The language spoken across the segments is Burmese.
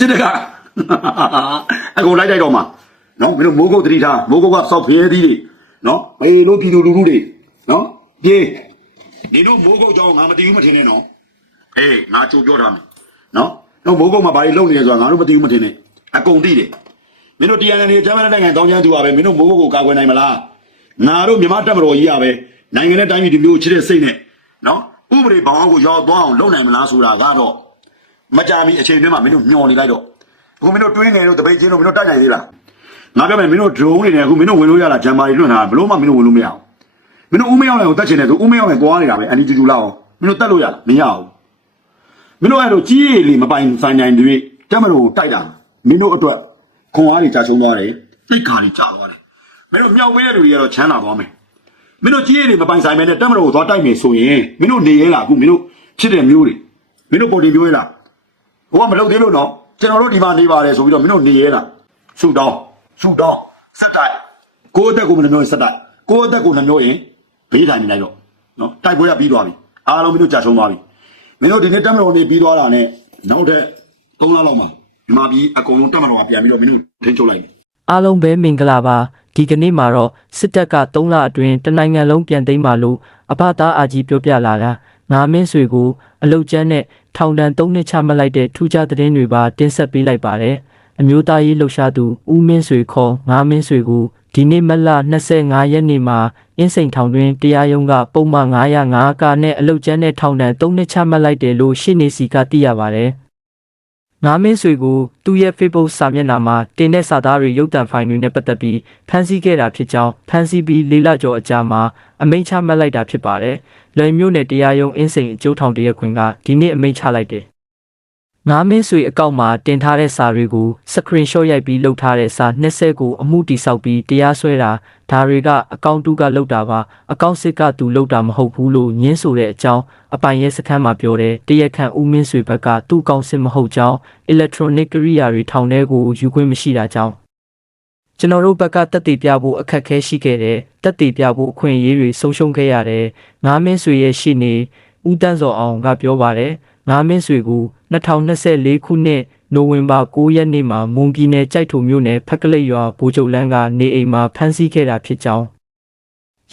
စစ်တကအကုန်လိုက်တိုက်တော့မှာနော်မင်းတို့မိုးကုတ်တတိထားမိုးကုတ်ကစောက်ဖျဲသီးတွေနော်မေလို့ပြည်သူလူထုတွေနော်ပြေးဒီတို့မိုးကုတ်ကြောင်းငါမတည်ဘူးမထင်နဲ့နော်အေးငါကြိုပြောထားမယ်နော်တော့မိုးကုတ်မှာဘာတွေလုပ်နေလဲဆိုတာငါတို့မတည်ဘူးမထင်နဲ့အကုန်သိတယ်မင်းတို့တရားနယ်နေကျမ်းမာတဲ့နိုင်ငံတောင်းကျမ်းသူပါပဲမင်းတို့မိုးကုတ်ကိုကာကွယ်နိုင်မလားငါတို့မြန်မာတပ်မတော်ကြီးရပဲနိုင်ငံနဲ့တိုင်းပြည်ဒီမျိုးချစ်တဲ့စိတ်နဲ့နော်ဥပဒေဘောင်အောက်ကိုရောက်သွားအောင်လုပ်နိုင်မလားဆိုတာကတော့ မကြမီအချိန်တွင်းမှာမင်းတို့ညှော်နေလိုက်တော့အခုမင်းတို့တွင်းငယ်တို့တပိတ်ချင်းတို့မင်းတို့တိုက်နိုင်သေးလားငါပြောမယ်မင်းတို့ drone တွေနဲ့အခုမင်းတို့ဝင်လို့ရတာဂျမ်မာတွေလွှင့်တာဘလို့မှမင်းတို့ဝင်လို့မရအောင်မင်းတို့ဦးမရောက်လည်းကိုတတ်ချင်တယ်သူဦးမရောက်လည်းသွားနေတာပဲအန်ဒီကျူကျူလာအောင်မင်းတို့တက်လို့ရလားမရဘူးမင်းတို့အဲ့လိုကြီးရည်လီမပိုင်ဆိုင်နိုင်တွေတက်မလို့တိုက်တာမင်းတို့အတွက်ခွန်အားတွေကြာချုံသွားတယ်သိက္ခာတွေကြာသွားတယ်မင်းတို့မြောက်ဝဲတဲ့လူတွေကတော့ချမ်းသာသွားမယ်မင်းတို့ကြီးရည်လီမပိုင်ဆိုင်မဲနဲ့တက်မလို့ကိုသွားတိုက်မယ်ဆိုရင်မင်းတို့နေရဲလားအခုမင်းတို့ဖြစ်တဲ့မျိုးတွေမင်းတို့ပေါ်တင်မျိုးရဲလား ဘိုးကမလုပ်သေးလို့နော်ကျွန်တော်တို့ဒီမှာနေပါတယ်ဆိုပြီးတော့မင်းတို့နေရဲလားရှုတောင်းရှုတောင်းစက်တိုက်ကိုယ့်အသက်ကိုမနှမျိုးရင်စက်တိုက်ကိုယ့်အသက်ကိုနှမျိုးရင်ဘေးထိုင်နေလိုက်တော့နော်တိုက်ပွဲကပြီးသွားပြီအားလုံးမင်းတို့ကြာချုံသွားပြီမင်းတို့ဒီနေ့တက်မတော်နေပြီးသွားတာနဲ့နောက်ထပ်3လလောက်မှာဒီမှာပြီးအကုန်လုံးတက်မတော်ကပြန်ပြီးတော့မင်းတို့ထိန်းချုပ်လိုက်ပြီအားလုံးပဲမင်္ဂလာပါဒီကနေ့မှာတော့စစ်တပ်က3လအတွင်းတနိုင်ငံလုံးပြန်သိမ်းပါလို့အဘသားအာကြီးပြောပြလာတာငါမင်းဆွေကိုအလုတ်ကျန်းနဲ့ ထောင်ဒဏ်3နှစ်ချမှတ်လိုက်တဲ့ထူးခြားသတင်းတွေပါတင်ဆက်ပေးလိုက်ပါတယ်အမျိုးသားရေးလှုပ်ရှားသူဦးမင်းဆွေခေါ်ငါမင်းဆွေကိုဒီနေ့မတ်လ25ရက်နေ့မှာအင်းစိန်ထောင်တွင်တရားရုံးကပုံမှန်905ကနဲ့အလုတ်ကျန်းနဲ့ထောင်ဒဏ်3နှစ်ချမှတ်လိုက်တယ်လို့ရှင်းနေစီကသိရပါတယ် ငါမင်းဆွေကိုသူ့ရဲ့ Facebook စာမျက်နှာမှာတင်တဲ့စာသားတွေရုပ်သံဖိုင်တွေနဲ့ပတ်သက်ပြီးဖန်ဆီးခဲ့တာဖြစ်ကြောင်းဖန်ဆီးပြီးလေးလကျော်အကြာမှာအမိန့်ချမှတ်လိုက်တာဖြစ်ပါတယ်။လွယ်မျိုးနဲ့တရားရုံးအင်းစိန်အကျိုးထောင်တရားခွင်ကဒီနေ့အမိန့်ချလိုက်တယ်။ ငါမင်းဆွေအကောင့်မှာတင်ထားတဲ့စာတွေကို screenshot ရိုက်ပြီးလုပ်ထားတဲ့စာ20ကိုအမှုတိဆောက်ပြီးတရားစွဲတာဒါတွေကအကောင့်တူကလုပ်တာပါအကောင့်စစ်ကသူလုပ်တာမဟုတ်ဘူးလို့ညင်းဆိုတဲ့အကြောင်းအပိုင်ရဲစခန်းမှာပြောတယ်တရားခံဦးမင်းဆွေဘက်ကသူ့အကောင့်စစ်မဟုတ်ကြောင်း electronic ကိရိယာတွေထောင်ထဲကိုယူခွင့်မရှိတာကြောင့်ကျွန်တော်တို့ဘက်ကတက်တည်ပြဖို့အခက်အခဲရှိခဲ့တယ်တက်တည်ပြဖို့အခွင့်အရေးတွေဆုံးရှုံးခဲ့ရတယ်ငါမင်းဆွေရဲ့ရှိနေဦးတန်းစောအောင်ကပြောပါတယ်ငါမင်းဆွေကို 2024ခုနှစ်နိုဝင်ဘာ9ရက်နေ့မှာမွန်ပြည်နယ်ကြိုက်ထုံမြို့နယ်ဖက်ကလိတ်ရွာဘိုးချုပ်လန်းကနေအိမ်မှာဖမ်းဆီးခဲ့တာဖြစ်ကြောင်း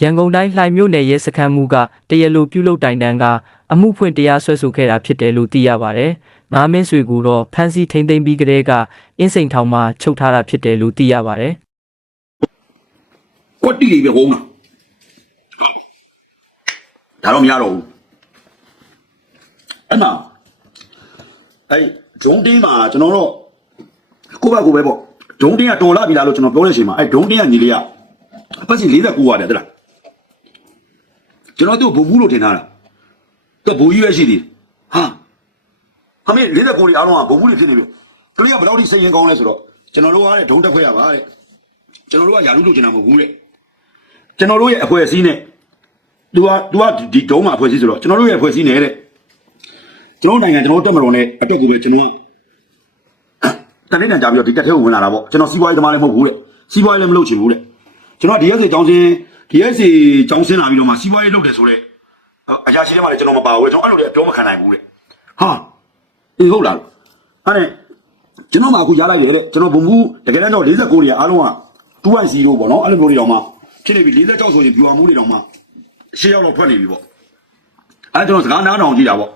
ရန်ကုန်တိုင်းလှိုင်မြို့နယ်ရဲစခန်းမှုကတရားလိုပြုလုပ်တိုင်တန်းကအမှုဖွင့်တရားစွဲဆိုခဲ့တာဖြစ်တယ်လို့သိရပါတယ်။ငါမင်းဆွေကိုတော့ဖမ်းဆီးထိန်းသိမ်းပြီးကတည်းကအင်းစိန်ထောင်မှာချုပ်ထားတာဖြစ်တယ်လို့သိရပါတယ်ကွက်တိလေးပဲဟောင်းတာဒါတော့မရတော့ဘူးအဲ့မှာ အဲ့ဂျုံတင်းမှာကျွန်တော်တို့ကိုယ့်ဘက်ကိုယ်ပဲပေါ့ဂျုံတင်းကတော်လာပြီလားလို့ကျွန်တော်ပြောတဲ့အချိန်မှာအဲ့ဂျုံတင်းကညီလေးကအပတ်စီ49ရတယ်တလားကျွန်တော်တို့ဘုံဘူးလို့ထင်ထားတာတော့ဘိုးကြီးပဲရှိသေးတယ်ဟာဟာမင်း49တွေအားလုံးကဘုံဘူးတွေဖြစ်နေပြီကလေးကဘယ်လောက်ထိစိတ်ရင်ကောင်းလဲဆိုတော့ကျွန်တော်တို့ကတဲ့ဒုံတက်ခွဲရပါတဲ့ကျွန်တော်တို့ကယာလူလို့ကျင်တာမဟုတ်ဘူးတဲ့ကျွန်တော်တို့ရဲ့အဖွဲ့အစည်းနဲ့ तू က तू ကဒီဒုံးမှာအဖွဲ့အစည်းဆိုတော့ကျွန်တော်တို့ရဲ့အဖွဲ့အစည်းနဲ့တဲ့ ကျွန်တော်တို့နိုင်ငံကျွန်တော်တို့တက်မတော်နဲ့အတွက်ကိုပဲကျွန်တော်ကတနေ့တန်ကြာပြီးတော့ဒီတက်ထဲကိုဝင်လာတာပေါ့ကျွန်တော်စီးပွားရေးသမားလည်းမဟုတ်ဘူးတဲ့စီးပွားရေးလည်းမလုပ်ချင်ဘူးတဲ့ကျွန်တော် DSC ကျောင်းစင်း DSC ကျောင်းစင်းလာပြီးတော့မှစီးပွားရေးလုပ်တယ်ဆိုတော့အရာရှိတွေမှလည်းကျွန်တော်မပါဘူးတဲ့ကျွန်တော်အဲ့လိုတွေအပြောမခံနိုင်ဘူးတဲ့ဟာအေးဟုတ်လားအဲ့ဒါကျွန်တော်မှအခုရလိုက်တယ်တဲ့ကျွန်တော်ဘုံဘူးတကယ်တော့49တွေအားလုံးက2.0ပေါ့နော်အဲ့လိုမျိုးတွေတော့မှဖြစ်နေပြီ46ဆိုရင် viewer မှုတွေတော့မှရှေ့ရောက်တော့ထွက်နေပြီပေါ့အဲ့ကျွန်တော်စကားနားထောင်ကြည့်တာပေါ့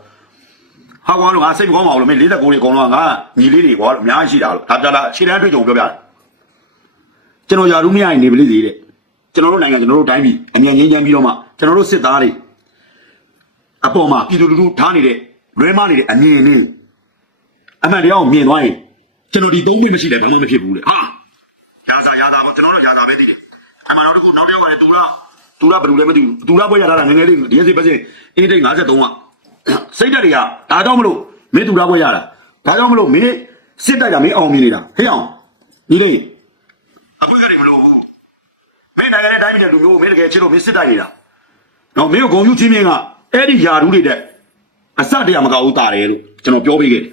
ဟာကွာလို့ငါစိတ်မကောင်းပါဘူးလို့မင်း49တွေအကုန်လုံးကငါညီလေးတွေကွာလို့အများကြီးရှိတာလို့ဒါပြလာခြေတန်းတွေ့ကြုံပြောပြတယ်ကျွန်တော်ယာရုမရရင်နေပလိသေးတဲ့ကျွန်တော်တို့နိုင်ငံကျွန်တော်တို့တိုင်းပြည်အမြန်ငင်းချမ်းပြီးတော့မှကျွန်တော်တို့စစ်သားတွေအပေါ်မှာပြည်သူလူထုထားနေတဲ့လွဲမနေတဲ့အမြင်နဲ့အမှန်တရားကိုမြင်သွားရင်ကျွန်တော်ဒီသုံးမိမရှိတယ်ဘာမှမဖြစ်ဘူးလေဟာရာသာရာသာပေါ့ကျွန်တော်တို့ရာသာပဲသိတယ်အမှန်တော့တခုနောက်တစ်ယောက်ကလည်းတူလားတူလားဘယ်လိုလဲမသိဘူးတူလားပွဲရတာငယ်ငယ်လေးဒီစီပတ်စင်အင်းတိတ်53က စိတ်တက်တွေကဒါကြောင့်မလို့မင်းတူလားပွဲရတာဒါကြောင့်မလို့မင်းစစ်တိုက်တာမင်းအောင်မြင်နေတာဟေ့အောင်ဒီလေးအပွဲကတွေမလို့ဘူးမင်းနိုင်ငံရဲ့တိုင်းပြည်လူမျိုးမင်းတကယ်ချစ်လို့မင်းစစ်တိုက်နေတာနော်မင်းကိုဂုံယူချင်းမြင်းကအဲ့ဒီယာရူးတွေတဲ့အစတရားမကဘူးတာတယ်လို့ကျွန်တော်ပြောပေးခဲ့တယ်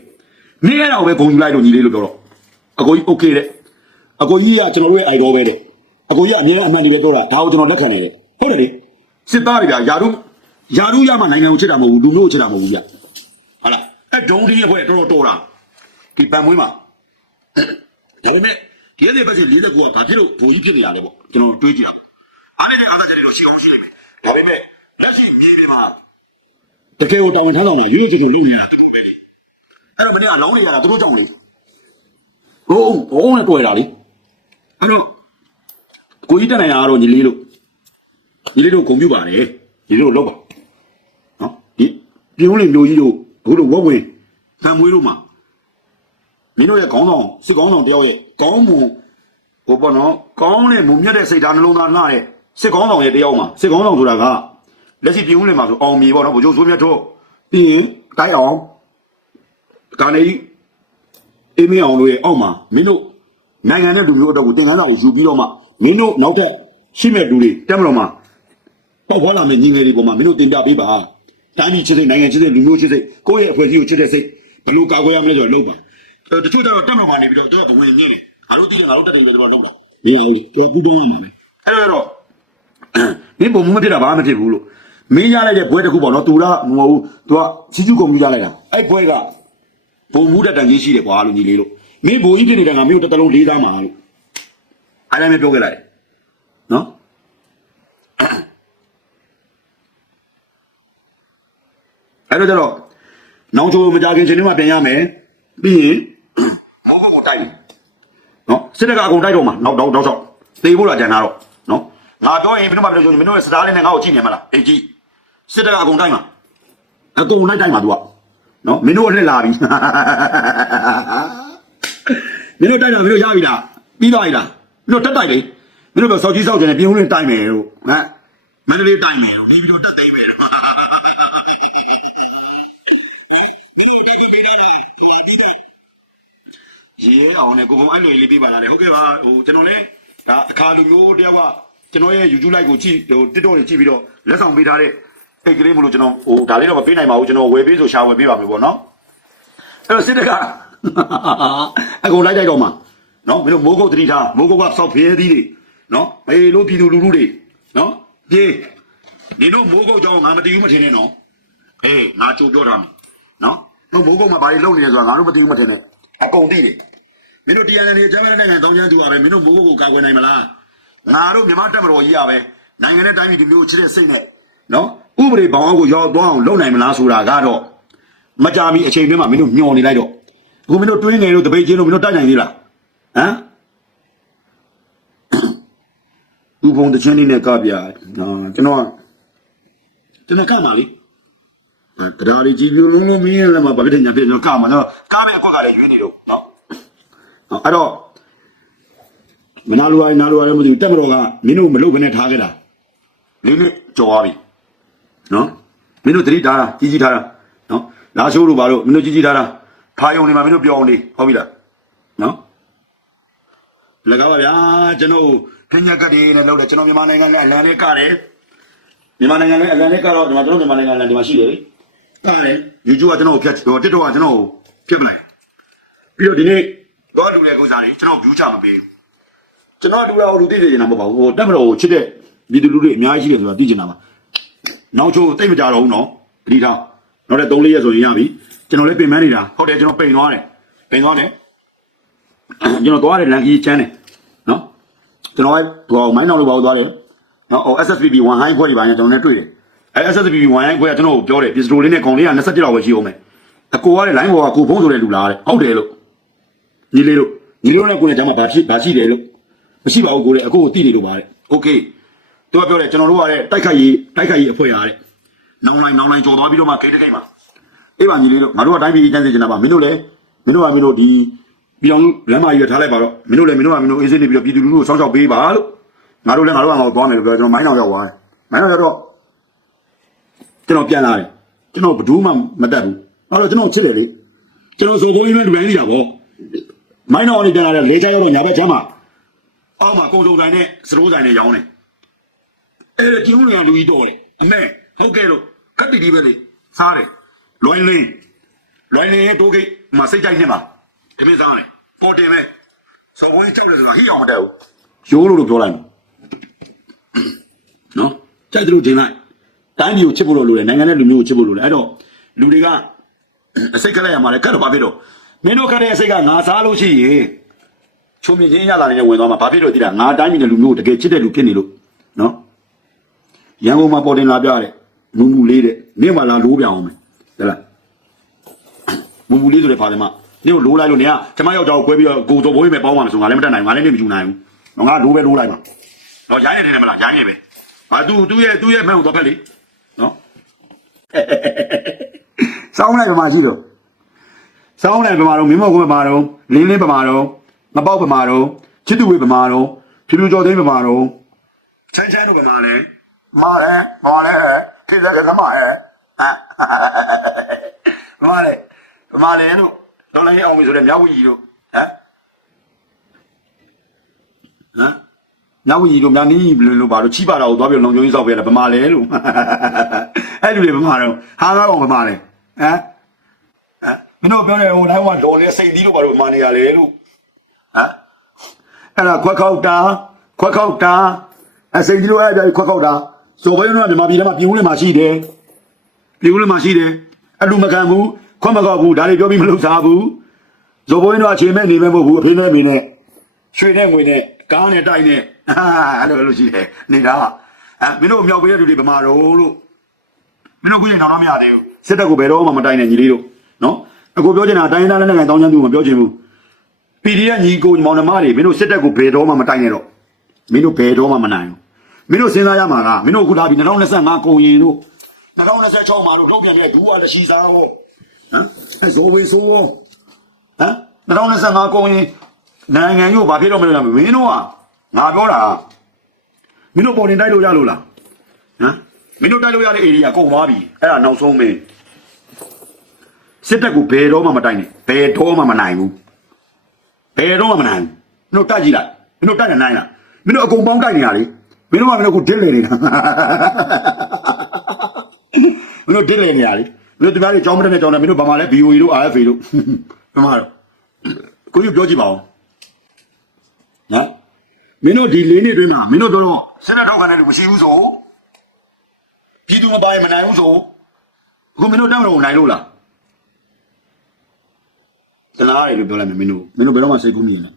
မင်းအဲ့ဒါကိုပဲဂုံယူလိုက်လို့ညီလေးလို့ပြောတော့အကိုကြီးโอเคတဲ့အကိုကြီးကကျွန်တော်တို့ရဲ့ idol ပဲတဲ့အကိုကြီးကအမြဲတမ်းအမှန်တည်းပဲပြောတာဒါကိုကျွန်တော်လက်ခံနေတယ်ဟုတ်တယ်လေစစ်သားတွေကယာရူး ယာရူးရမှနိုင်ငံကိုချစ်တာမဟုတ်ဘူးလူမျိုးကိုချစ်တာမဟုတ်ဘူးဗျဟုတ်လားအဲ့ဒုံဒီရဲ့ဘွဲတော်တော်တော်တာဒီပန်မွေးမှာဒါပေမဲ့ဒီနေ့ပတ်စီ49ကဘာဖြစ်လို့ဘူကြီးဖြစ်နေရလဲပေါ့ကျွန်တော်တွေးကြည့်တာအားနေတဲ့အားသာချက်တွေတော့ရှိအောင်ရှိလိမ့်မယ်ဒါပေမဲ့လက်ရှိမြေပြင်မှာတကယ်ကိုတောင်းဝန်ထားဆောင်တာရွေးချယ်လို့လုပ်နေတာသူတို့ပဲလေအဲ့တော့မနေ့ကလောင်းနေရတာသူတို့ကြောင့်လေဟုတ်ဟုတ်နဲ့တွေ့တာလေအဲ့တော့ကိုကြီးတက်နိုင်တာကတော့ညီလေးတို့ညီလေးတို့ဂုံပြပါတယ်ညီလေးတို့လောက်ပါနော်ဒီ ပြုံးလေမျိုးကြီးတို့အခုတို့ဝက်ဝင်တံမွေးတို့မှာမင်းတို့ရဲ့ခေါင်းဆောင်စစ်ခေါင်းဆောင်တယောက်ရဲ့ကောင်းမွန်ဟိုပေါ့နော်ကောင်းတဲ့မုံမြတ်တဲ့စိတ်ဓာတ်နှလုံးသားလှတဲ့စစ်ခေါင်းဆောင်ရဲ့တယောက်မှာစစ်ခေါင်းဆောင်ဆိုတာကလက်ရှိပြည်ဦးလင်မှာဆိုအောင်မြေပေါ့နော်ဗိုလ်ချုပ်စိုးမြတ်တို့ပြီးရင်တိုက်အောင်ကနေအေးမင်းအောင်တို့ရဲ့အောက်မှာမင်းတို့နိုင်ငံတဲ့လူမျိုးအတွက်ကိုတင်ကန်းစာကိုယူပြီးတော့မှမင်းတို့နောက်ထပ်ရှိမဲ့လူတွေတက်မလို့မှာပေါက်ဖွာလာမဲ့ညီငယ်တွေပေါ်မှာမင်းတို့တင်ပြပေးပါ တိုင်းပြည်ချစ်စိတ်နိုင်ငံချစ်စိတ်လူမျိုးချစ်စိတ်ကိုယ့်ရဲ့အဖွဲ့အစည်းကိုချစ်တဲ့စိတ်ဘယ်လိုကာကွယ်ရမလဲဆိုတော့လုပ်ပါအဲတချို့ကျတော့တက်မမှာနေပြီးတော့တော့ဘဝင်မြင့်နေငါတို့တိကျငါတို့တက်တယ်ပဲတော့တော့တော့မင်းအောင်လေတော့ပူပေါင်းရမှာပဲအဲ့တော့မင်းပုံမဖြစ်တာဘာမှမဖြစ်ဘူးလို့မင်းရလိုက်တဲ့ဘွဲတစ်ခုပေါ့နော်သူကမဟုတ်ဘူးသူကစီကျူကွန်ပျူတာလိုက်တာအဲ့ဘွဲကပုံမှုတက်တန်ကြီးရှိတယ်ကွာလို့ညီလေးလို့မင်းဘိုးကြီးဖြစ်နေတာငါမင်းတို့တစ်တလုံးလေးသားမှာလို့အဲ့ဒါမျိုးပြောခဲ့လိုက်နော် အဲ့တော့ကျတော့နောင်ချိုမကြခင်ချိန်ထဲမှာပြန်ရမယ်ပြီးရင်ဟောကိုတိုက်မယ်နော်စစ်တပ်ကအကုန်တိုက်တော့မှာနောက်တော့တော့တော့သေဖို့လာကြံတာတော့နော်ငါပြောရင်ဘယ်တော့မှမပြောချင်ဘူးမင်းတို့ရဲ့စတားလေးနဲ့ငါ့ကိုကြည့်နေမလားအေးကြည့်စစ်တပ်ကအကုန်တိုက်မှာအကုန်လိုက်တိုက်မှာ तू ကနော်မင်းတို့အလှည့်လာပြီမင်းတို့တိုက်တာမင်းတို့ရပြီလားပြီးသွားပြီလားမင်းတို့တက်တိုက်လေမင်းတို့ပြောစောက်ကြီးစောက်ကြတယ်ပြင်းဦးလေးတိုက်မယ်လို့ဟမ်မန္တလေးတိုက်မယ်လို့နေပြီးတော့တက်သိမ်းမယ်လို့မင်းတို့တက်ပြီးပေးတာလားဟိုလာပြီးတော့ ရေအောင်နဲ့ကိုကုံအဲ့လိုလေးပြပါလားလေဟုတ်ကဲ့ပါဟိုကျွန်တော်လည်းဒါအခါလူမျိုးတယောက်ကကျွန်တော်ရဲ့ YouTube live ကိုကြည့်ဟို TikTok တွေကြည့်ပြီးတော့လက်ဆောင်ပေးထားတဲ့အိတ်ကလေးမလို့ကျွန်တော်ဟိုဒါလေးတော့မပေးနိုင်ပါဘူးကျွန်တော်ဝယ်ပေးဆိုရှာဝယ်ပေးပါမယ်ပေါ့နော်အဲ့တော့စစ်တကအကုန်လိုက်တိုက်တော့မှာနော်မင်းတို့မိုးကုတ်တတိထားမိုးကုတ်ကစောက်ဖျဲသီးတွေနော်မေလို့ပြည်သူလူထုတွေနော်ပြေးဒီတို့မိုးကုတ်ကြောင်းငါမသိဘူးမထင်နဲ့နော်အေးငါကြိုးပြောတာမယ်နော်တို့မိုးကုတ်မှာဘာတွေလုပ်နေလဲဆိုတာငါတို့မသိဘူးမထင်နဲ့အကုန်သိတယ် မင်းတို့တရားနယ်နေအကြမ်းမဲ့နိုင်ငံတောင်းချမ်းသူရတယ်မင်းတို့မိုးကိုကာကွယ်နိုင်မလားငါတို့မြန်မာတက်မတော်ကြီးရပဲနိုင်ငံနဲ့တိုင်းပြည်ဒီမျိုးချစ်တဲ့စိတ်နဲ့နော်ဥပဒေဘောင်အောက်ကိုရောက်သွားအောင်လုပ်နိုင်မလားဆိုတာကတော့မကြမီအချိန်တွင်းမှာမင်းတို့ညှော်နေလိုက်တော့အခုမင်းတို့တွင်းငယ်တို့တပိတ်ချင်းတို့မင်းတို့တိုက်နိုင်သေးလားဟမ်ဥပုံတချင်းလေးနဲ့ကပြနော်ကျွန်တော်ကကျွန်တော်ကမှာလေတရားရီကြည့်ပြလုံးလုံးမင်းလည်းမဘာဖြစ်နေပြကျွန်တော်ကမှာနော်ကားမဲ့အကွက်ကလည်းရွေးနေတော့နော်ဟုတ် အဲ့တော့မနာလိုရနာလိုရလည်းမသိဘူးတက်မတော်ကမင်းတို့မလုပ်ဘဲနဲ့ထားခဲ့တာလေးလေးကြော်သွားပြီနော်မင်းတို့တတိထားတာကြီးကြီးထားတာနော်လာရှိုးတို့ဘာလို့မင်းတို့ကြီးကြီးထားတာဖာယုံနေမှာမင်းတို့ပြောအောင်နေဟုတ်ပြီလားနော်လကားပါဗျာကျွန်တော်ခင်းညက်ကတည်းနဲ့လောက်တယ်ကျွန်တော်မြန်မာနိုင်ငံနဲ့အလံလေးကတယ်မြန်မာနိုင်ငံနဲ့အလံလေးကတော့ဒီမှာကျွန်တော်မြန်မာနိုင်ငံအလံဒီမှာရှိတယ်လေကတယ် YouTube ကကျွန်တော်ကိုဖြတ်ဟို TikTok ကကျွန်တော်ကိုဖြတ်ပလိုက်ပြီးတော့ဒီနေ့ တော့လူတဲ့ကုစားတွေကျွန်တော် view ချမပေးဘူးကျွန်တော်လူတော်လူသိနေနေတာမဟုတ်ပါဘူးဟိုတက်မတော်ကိုချစ်တဲ့ဒီလူလူတွေအများကြီးရှိတယ်ဆိုတာသိချင်တာပါနောက်ချိုးတိတ်မကြတော့ဘူးနော်တတိထောင်နောက်တဲ့3-4ရက်ဆိုရင်ရပြီကျွန်တော်လည်းပြင်မနေတာဟုတ်တယ်ကျွန်တော်ပိန်သွားတယ်ပိန်သွားတယ်ကျွန်တော်သွားတယ်လန်ကီချမ်းတယ်နော်ကျွန်တော်ကဟိုမိုင်းနောက်လို့ပါသွားတယ်နော်ဟို SSPB 1 high ခွဲတွေပါညာကျွန်တော်လည်းတွေ့တယ်အဲ SSPB 1 high ခွဲကကျွန်တော်ကိုပြောတယ်ပစ္စတိုလေးနဲ့ကောင်လေးက27လောက်ပဲရှိအောင်မယ်အကိုကလည်း line ပေါ်ကကိုဖုံးဆိုတဲ့လူလားတဲ့ဟုတ်တယ်လို့ ညီလေးတို့ညီလေးတို့နဲ့ကိုယ်နဲ့ကြားမှာဘာဖြစ်ဘာရှိတယ်လို့မရှိပါဘူးကိုယ်လည်းအခုကိုတိနေလို့ပါတဲ့โอเคသူကပြောတယ်ကျွန်တော်တို့ကတဲ့တိုက်ခိုက်ရေးတိုက်ခိုက်ရေးအဖွဲ့ရတဲ့နောင်လိုက်နောင်လိုက်ကြော်သွားပြီးတော့မှဂိတ်တကိတ်မှာအေးပါညီလေးတို့ငါတို့ကတိုင်းပြည်အကျန်းစီချင်တာပါမင်းတို့လည်းမင်းတို့ကမင်းတို့ဒီပြည်အောင်လမ်းမကြီးရထားလိုက်ပါတော့မင်းတို့လည်းမင်းတို့ကမင်းတို့အေးစိနေပြီးတော့ပြည်သူလူထုကိုစောင့်ရှောက်ပေးပါလို့ငါတို့လည်းငါတို့ကငါတို့သွားမယ်လို့ပြောကျွန်တော်မိုင်းအောင်ရောက်သွားတယ်မိုင်းအောင်ရောက်တော့ကျွန်တော်ပြန်လာတယ်ကျွန်တော်ဘယ်သူမှမတက်ဘူးအဲ့တော့ကျွန်တော်ချစ်တယ်လေကျွန်တော်ဆိုဘိုးကြီးနဲ့ဒီပိုင်းနေတာပေါ့ မိုင်းတော်နေပြန်လာတဲ့လေချာရောက်တော့ညာဘက်ချမ်းမှာအောက်မှာကုံစုံဆိုင်နဲ့စရိုးဆိုင်နဲ့ရောင်းတယ်အဲ့ဒါကျင်းလုံးလူကြီးတော့တယ်အမေဟုတ်ကဲ့တော့ခက်တီတီပဲလေစားတယ်လွိုင်းလင်းလွိုင်းလင်းရဲ့တိုးကိတ်မှာစိတ်ကြိုက်နေမှာဒီမင်းစားတယ်ပေါ်တင်မဲ့စော်ဘွေးကြောက်တယ်ဆိုတာဟိအောင်မတက်ဘူးရိုးလို့လို့ပြောလိုက်နော်ကြိုက်တယ်လို့ထင်လိုက်တိုင်းပြည်ကိုချစ်ဖို့လို့လိုတယ်နိုင်ငံနဲ့လူမျိုးကိုချစ်ဖို့လိုတယ်အဲ့တော့လူတွေကအစိတ်ကလေးရမှာလဲကတ်တော့ပါဖြစ်တော့ မင်းတို့ခက်တဲ့အစိတ်ကငါစားလို့ရှိရင်ချုံမြင့်ချင်းရလာနေတဲ့ဝင်သွားမှာဘာဖြစ်လို့သိလားငါတိုင်းပြည်တဲ့လူမျိုးကိုတကယ်ချစ်တဲ့လူဖြစ်နေလို့နော်ရန်ကုန်မှာပေါ်တင်လာပြတဲ့မူမူလေးတဲ့နင့်မှာလာလိုးပြအောင်မယ်ဟဲ့လားမူမူလေးဆိုတဲ့ဖာတယ်မနင့်ကိုလိုးလိုက်လို့နင်ကကျမယောက်ျားကိုခွဲပြီးတော့ကိုစော်ဘိုးကြီးပဲပေါင်းပါမယ်ဆိုငါလည်းမတက်နိုင်ဘူးငါလည်းနေမယူနိုင်ဘူးတော့ငါလိုးပဲလိုးလိုက်ပါတော့ရိုင်းနေတယ်မလားရိုင်းနေပဲဟာသူသူ့ရဲ့သူ့ရဲ့မန်းကိုတော့ဖက်လေနော်စောင်းလိုက်ပါမရှိလို့ စောင်းလိုက်ပမာတော့မင်းမောကပမာတော့လင်းလင်းပမာတော့ငပေါက်ပမာတော့ချစ်သူဝေပမာတော့ဖြူဖြူကျော်သိန်းပမာတော့ချမ်းချမ်းတို့ပမာလဲမာလဲမာလဲထိတဲ့ကမာလဲဟာပမာလဲပမာလဲလို့တော့လည်းအောင်ပြီဆိုတဲ့မြောက်ဝီကြီးတို့ဟမ်ဟမ်မြောက်ဝီကြီးတို့များနီးလို့ပါတော့ချိပါတာကိုသွားပြီးလုံချုံကြီးစောက်ပြရပမာလဲလို့အဲ့လူတွေပမာတော့ဟာကားကောင်ပမာလဲဟမ် မင်းတို့ပြောနေဟိုတိုင်းကလော်နေစိတ်သီးလို့ဘာလို့မာနေရလဲလို့ဟမ်အဲ့ဒါခွက်ခောက်တာခွက်ခောက်တာအစိတ်သီးလို့အဲ့ဒါခွက်ခောက်တာဆိုဘယ်လိုလဲမြန်မာပြည်ထဲမှာပြည်ဦးလေးမှာရှိတယ်ပြည်ဦးလေးမှာရှိတယ်အလူမခံဘူးခွက်မခောက်ဘူးဒါတွေပြောပြီးမလုပ်စားဘူးဇော်ဘိုးင်းတို့အချိန်မဲ့နေမဲ့မဟုတ်ဘူးအဖေနဲ့မိနဲ့ရွှေနဲ့ငွေနဲ့ကားနဲ့တိုက်နဲ့ဟာအဲ့လိုအဲ့လိုရှိတယ်နေတာဟမ်မင်းတို့မြောက်ပေးတဲ့လူတွေဗမာတော့လို့မင်းတို့ခုရင်တော့မရသေးဘူးစစ်တပ်ကိုဘယ်တော့မှမတိုင်နဲ့ညီလေးတို့နော် အခုပြောချင်တာတိုင်းသားလက်နဲ့တောင်းချမ်းသူမပြောချင်ဘူး PDF ညီကိုမောင်နှမတွေမင်းတို့စစ်တပ်ကိုဘယ်တော့မှမတိုင်နဲ့တော့မင်းတို့ဘယ်တော့မှမနိုင်ဘူးမင်းတို့စဉ်းစားရမှာကမင်းတို့အခုလာပြီ2025ကုန်ရင်တို့2026မှာတို့လောက်ပြန်ပြဒူဝါတရှိစားဟောဟမ်အဲဇိုးဝေးဆိုးဟောဟမ်2025ကုန်ရင်နိုင်ငံရို့ဘာဖြစ်တော့မလဲမင်းတို့ကငါပြောတာမင်းတို့ပေါ်တင်တိုက်လို့ရလို့လားဟမ်မင်းတို့တိုက်လို့ရတဲ့ area ကုန်သွားပြီအဲ့ဒါနောက်ဆုံးမင်း စစ်တပ်ကိုဘယ်တော့မှမတိုက်နဲ့ဘယ်တော့မှမနိုင်ဘူးဘယ်တော့မှမနိုင်ဘူးမင်းတို့တိုက်ကြည့်လိုက်မင်းတို့တိုက်နေနိုင်လားမင်းတို့အကုန်ပေါင်းတိုက်နေရလေမင်းတို့ကမင်းတို့ကိုဒစ်လေနေတာမင်းတို့ဒစ်လေနေရလေမင်းတို့တပြားတွေကြောင်းမတက်နဲ့ကြောင်းတယ်မင်းတို့ဘာမှလဲ BOE တို့ RFA တို့ဘာမှတော့ကိုကြီးပြောကြည့်ပါဦးဟမ်မင်းတို့ဒီလေးနှစ်တွင်းမှာမင်းတို့တော့စစ်တပ်ထောက်ခံတဲ့လူမရှိဘူးဆိုပြည်သူမပိုင်မနိုင်ဘူးဆိုအခုမင်းတို့တက်မလို့နိုင်လို့လား တလားရလို့ပြောလိုက်မယ်မင်းတို့မင်းတို့ဘယ်တော့မှစိတ်ကူးမနေနဲ့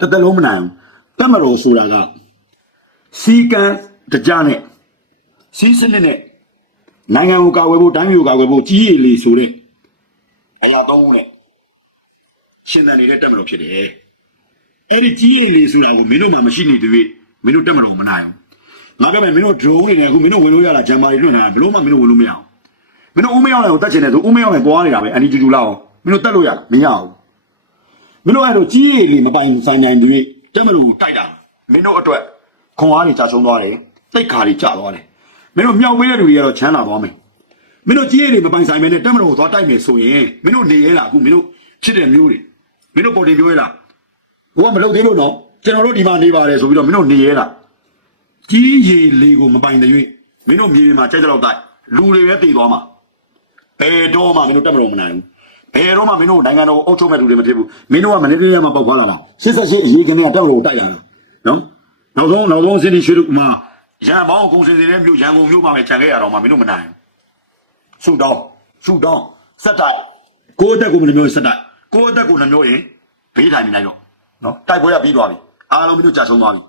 တစ်သက်လုံးမနိုင်ဘူးတက်မလို့ဆိုတာကစီကံတကြနဲ့စီးစနစ်နဲ့နိုင်ငံကိုကာကွယ်ဖို့တိုင်းပြည်ကိုကာကွယ်ဖို့ကြီးရည်လေဆိုတဲ့အရာသုံးခုနဲ့ရှင်သန်နေတဲ့တက်မလို့ဖြစ်တယ်အဲ့ဒီကြီးရည်လေဆိုတာကိုမင်းတို့မှမရှိနေသေးမင်းတို့တက်မလို့မနိုင်ဘူးငါပြောမယ်မင်းတို့ drone တွေနဲ့အခုမင်းတို့ဝင်လို့ရလားဂျမ်မာတွေလွှင့်တာဘလို့မှမင်းတို့ဝင်လို့မရအောင်မင်းတို့ဦးမရောက်တယ်ကိုတတ်ချင်တယ်ဆိုဦးမရောက်ရင်ပွားနေတာပဲအန်ဒီတူတူလောက် မင်းတို့တက်လို့ရလားမရအောင်မင်းတို့အဲ့လိုကြီးရည်လေးမပိုင်ဆိုင်နိုင်တွေတက်မလို့တိုက်တာမင်းတို့အတွက်ခွန်အားတွေကြာရှုံးသွားတယ်တိတ်ခါတွေကြာသွားတယ်မင်းတို့မြောက်ဝဲတဲ့လူတွေကတော့ချမ်းသာသွားမယ်မင်းတို့ကြီးရည်လေးမပိုင်ဆိုင်မဲနဲ့တက်မလို့သွားတိုက်မယ်ဆိုရင်မင်းတို့နေရဲလားအခုမင်းတို့ဖြစ်တဲ့မျိုးတွေမင်းတို့ပေါ်တင်ပြောရဲလားဟိုကမလုပ်သေးလို့နော်ကျွန်တော်တို့ဒီမှာနေပါတယ်ဆိုပြီးတော့မင်းတို့နေရဲလားကြီးရည်လေးကိုမပိုင်တဲ့၍မင်းတို့မြေပြင်မှာကြိုက်တဲ့လောက်တိုက်လူတွေပဲတည်သွားမှာဘယ်တော့မှမင်းတို့တက်မလို့မနိုင်ဘူး ဘယ်တော့မှမင်းတို့နိုင်ငံတော်ကိုအုပ်ချုပ်မဲ့လူတွေမဖြစ်ဘူးမင်းတို့ကမနေ့တည်းကမှပေါက်ခွာလာတာ88အရေးကနေတက်မလို့တိုက်လာတာနော်နောက်ဆုံးနောက်ဆုံးစင်းဒီရွှေတို့မှာရန်ပေါင်းကုန်စင်စီတဲ့မြို့ရန်ကုန်မြို့မှာပဲခြံခဲ့ရတော့မှမင်းတို့မနိုင်ဘူးဆူတောင်းဆူတောင်းစက်တိုက်ကိုယ့်အသက်ကိုမနှမျိုးစက်တိုက်ကိုယ့်အသက်ကိုနှမျိုးရင်ဘေးထိုင်နေလိုက်တော့နော်တိုက်ပွဲကပြီးသွားပြီအားလုံးမင်းတို့ကြာဆုံးသွားပြီ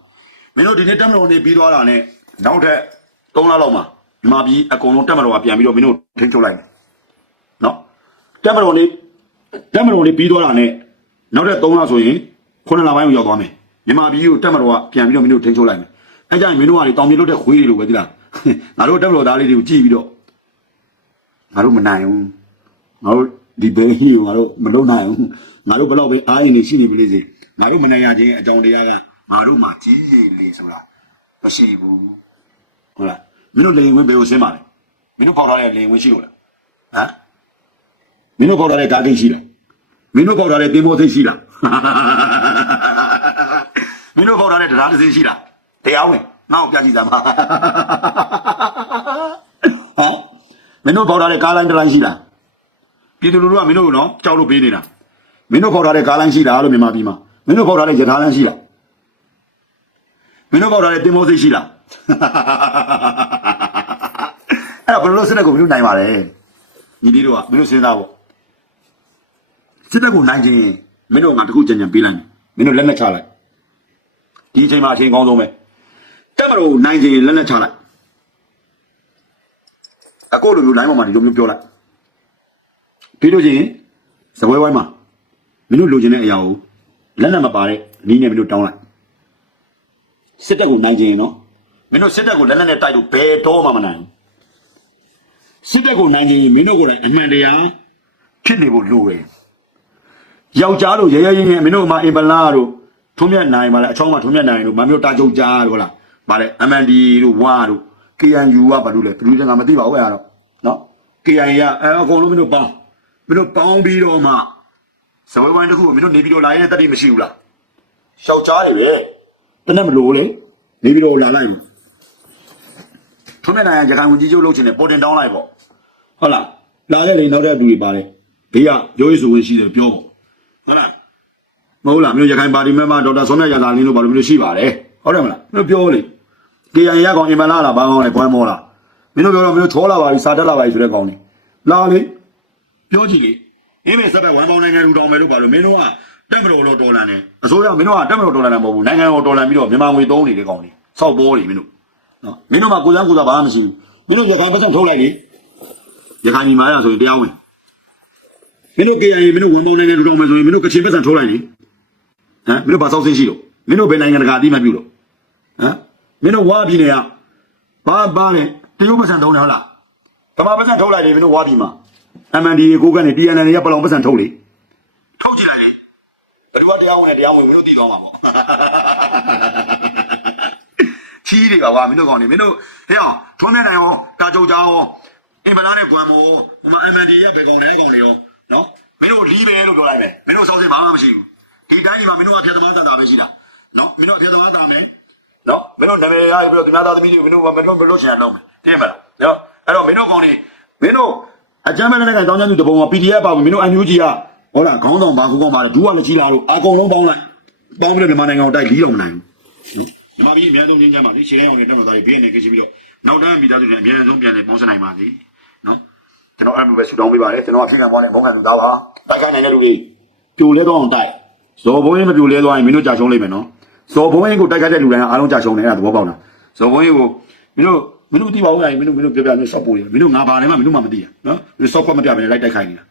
မင်းတို့ဒီနေ့တက်မတော်နေပြီးသွားတာနဲ့နောက်ထပ်3လလောက်မှာဒီမှာပြီးအကုန်လုံးတက်မတော်ကပြန်ပြီးတော့မင်းတို့ထိန်းချုပ်လိုက်တယ်နော် တက်မတော်နေတက်မတော်နေပြီးသွားတာနဲ့နောက်ထပ်3လဆိုရင်9လပိုင်းကိုရောက်သွားမယ်မြန်မာပြည်ကိုတက်မတော်ကပြန်ပြီးတော့မင်းတို့ထိန်းချုပ်လိုက်မယ်အဲကြရင်မင်းတို့ကလေတောင်ပြည်လွတ်တဲ့ခွေးတွေလိုပဲသိလားငါတို့တက်မတော်သားလေးတွေကိုကြည့်ပြီးတော့ငါတို့မနိုင်ဘူးငါတို့ဒီဘဲဟီကိုငါတို့မလုံနိုင်ဘူးငါတို့ဘယ်တော့ပဲအားရင်နေရှိနေပြီလေစေငါတို့မနိုင်ရခြင်းအကြောင်းတရားကငါတို့မှကြီးရည်လေဆိုတာမရှိဘူးဟုတ်လားမင်းတို့လေဝင်ဘယ်ကိုဆင်းပါလဲမင်းတို့ပေါက်ထားတဲ့လေဝင်ရှိလို့လားဟမ် မင်းတို့ပေါက်ထားတဲ့ဓာတ်ကိတ်ရှိလားမင်းတို့ပေါက်ထားတဲ့တင်မောသိရှိလားမင်းတို့ပေါက်ထားတဲ့တရားတစ်စင်းရှိလားတရားဝင်ငါ့ကိုပြကြည့်စမ်းပါဟမ်မင်းတို့ပေါက်ထားတဲ့ကားလိုင်းတစ်လိုင်းရှိလားပြည်သူလူထုကမင်းတို့ကိုနော်ကြောက်လို့ပေးနေတာမင်းတို့ခေါ်ထားတဲ့ကားလိုင်းရှိလားလို့မြန်မာပြည်မှာမင်းတို့ခေါ်ထားတဲ့ယထာလမ်းရှိလားမင်းတို့ခေါ်ထားတဲ့တင်မောစိတ်ရှိလားအဲ့ဒါဘယ်လိုစစ်တပ်ကိုမင်းတို့နိုင်ပါလဲညီလေးတို့ကမင်းတို့စဉ်းစားဖို့ စစ်တပ်ကိုနိုင်ခြင်းမင်းတို့ကငါတခုကြံကြံပေးလိုက်မယ်မမင်းတို့လက်နဲ့ချလိုက်ဒီအချိန်မှာအချိန်ကောင်းဆုံးပဲတက်မလို့နိုင်ချင်လက်နဲ့ချလိုက်အကိုလိုမျိုးလိုင်းပေါ်မှာဒီလိုမျိုးပြောလိုက်ပြီးလို့ချင်းစပွဲဝိုင်းမှာမင်းတို့လိုချင်တဲ့အရာကိုလက်နဲ့မပါတဲ့နီးနဲ့မင်းတို့တောင်းလိုက်စစ်တပ်ကိုနိုင်ချင်ရင်နော်မင်းတို့စစ်တပ်ကိုလက်နဲ့နဲ့တိုက်လို့ဘယ်တော့မှမနိုင်ဘူးစစ်တပ်ကိုနိုင်ချင်ရင်မင်းတို့ကိုယ်တိုင်အမှန်တရားဖြစ်နေဖို့လိုတယ် ယောက်ျားတို့ရဲရဲရင်းရင်းမင်းတို့မှအင်ပလာတို့ထုံးမြတ်နိုင်ပါလားအချောင်းမှထုံးမြတ်နိုင်တို့မမျိုးတာကြုံကြားတို့လားဗါလေ MND တို့ဝါတို့ KNU ကဘာလို့လဲဘယ်လိုလဲငါမသိပါဘူးအဲ့ဒါတော့နော် KNU ကအဲအကုန်လုံးမင်းတို့ပေါင်းမင်းတို့ပေါင်းပြီးတော့မှစဝဲဝိုင်းတစ်ခုကိုမင်းတို့နေပြီးတော့လာရင်တက်တိမရှိဘူးလားယောက်ျားတွေပဲတနက်မလို့လေနေပြီးတော့လာလိုက်ဘူးထုံးမြတ်နိုင်ရခိုင်ဝင်ကြီးချုပ်လုပ်ချင်တယ်ပေါ်တင်တောင်းလိုက်ပေါ့ဟုတ်လားလာခဲ့လေနောက်တဲ့လူတွေပါတယ်ဘေးကရိုးရေးဆိုဝင်ရှိတယ်ပြောပေါ့ ဟုတ်လားမဟုတ်လားမျိုးရခိုင်ပါတီမဲမဒေါက်တာစောမြတ်ရာသာလင်းတို့ဘာလို့မျိုးရှိပါတယ်ဟုတ်တယ်မလားမင်းတို့ပြောလေ KIA ရကောင်အင်မလာလားဘာကောင်းလဲကွမ်းမောလားမင်းတို့ပြောတော့မင်းတို့ထောလာပါပြီစာတက်လာပါပြီဆိုတဲ့ကောင်နေလာလေပြောကြည့်လေအင်းမေစက်ပဲဝမ်ပေါင်းနိုင်ငံလူတောင်မယ်လို့ဘာလို့မင်းတို့ကတက်မတော်လို့တော်လန်နေအစိုးရမင်းတို့ကတက်မတော်တော်လန်နေမဟုတ်ဘူးနိုင်ငံတော်တော်လန်ပြီးတော့မြန်မာငွေသုံးနေတဲ့ကောင်နေစောက်ပေါ်နေမင်းတို့နော်မင်းတို့ကကိုစမ်းကိုစားဘာမှမရှိဘူးမင်းတို့ရခိုင်ပတ်စံထုတ်လိုက်လေရခိုင်ညီမရဆိုရင်တရားဝင် မင်းတို့ KIA မင်းတို့ဝန်ပေါင်းနိုင်ငံလူတော်မယ်ဆိုရင်မင်းတို့ကချင်ပတ်စံထိုးလိုက်လေဟမ်မင်းတို့ဘာစောက်စင်းရှိလို့မင်းတို့ဘယ်နိုင်ငံတကာအတိမပြုလို့ဟမ်မင်းတို့ဝါပြည်နေရဘာဘာနဲ့တရုတ်ပတ်စံထုံးတယ်ဟုတ်လားဗမာပတ်စံထုတ်လိုက်လေမင်းတို့ဝါပြည်မှာ MND ကိုကနေ TNN ရပလောင်ပတ်စံထုတ်လေထုတ်ကြည့်လိုက်လေဘယ်သူကတရားဝင်လဲတရားဝင်မင်းတို့သိသွားမှာပေါ့ချီးတွေကကွာမင်းတို့ကောင်နေမင်းတို့ဟဲ့အောင်ထုံးနေနိုင်ရောတာကြုံကြရောအင်ဗလာနဲ့ကွမ်မောဟိုမှာ MND ရဘယ်ကောင်လဲကောင်နေရော နော်မင်းတို့လီးပဲလို့ပြောလိုက်ပဲမင်းတို့စောက်စင်ဘာမှမရှိဘူးဒီတိုင်းဒီမှာမင်းတို့ကဖြတ်သမားတန်တာပဲရှိတာနော်မင်းတို့ကဖြတ်သမားတာမယ်နော်မင်းတို့နာမည်ရပြီးတော့သူများသားသမီးတွေကိုမင်းတို့မင်းတို့မလို့ချင်အောင်လုပ်မယ်သိမလားနော်အဲ့တော့မင်းတို့ကောင်နေမင်းတို့အကြမ်းမဲ့တဲ့ကောင်တောင်းချမ်းသူတပုံက PDF ပါဘူးမင်းတို့ NUG ကဟုတ်လားခေါင်းဆောင်ဘာကူကောင်းပါလဲဒူးကလည်းကြီးလာလို့အကုန်လုံးပေါင်းလိုက်ပေါင်းပြီးတော့မြန်မာနိုင်ငံကိုတိုက်လီးတော့မနိုင်ဘူးနော်မြန်မာပြည်အများဆုံးငင်းကြပါလေခြေတိုင်းအောင်နဲ့တက်မှသားပြီးဘေးနဲ့ကြည့်ပြီးတော့နောက်တန်းမိသားစုတွေအများဆုံးပြန်လေပေါင်းစနိုင်ပါစေနော် ကျွန်တော်အဲ့လိုပဲဆူတောင်းပေးပါတယ်ကျွန်တော်အဖြစ်ခံပေါ်နဲ့ဘုံခံလူသားပါတိုက်ခိုက်နိုင်တဲ့လူတွေပြိုလဲတော့အောင်တိုက်ဇော်ဘုံရင်မပြိုလဲသွားရင်မင်းတို့ကြာရှုံးလိမ့်မယ်နော်ဇော်ဘုံရင်ကိုတိုက်ခိုက်တဲ့လူတိုင်းအားလုံးကြာရှုံးတယ်အဲ့ဒါသဘောပေါက်လားဇော်ဘုံရင်ကိုမင်းတို့မင်းတို့မသိပါဘူးလားမင်းတို့မင်းတို့ပြောပြမင်းဆော့ပို့ရမင်းတို့ငါပါလဲမှမင်းတို့မှမသိရနော်မင်းတို့ဆော့ခွက်မပြဘဲနဲ့လိုက်တိုက်ခိုက်နေတာ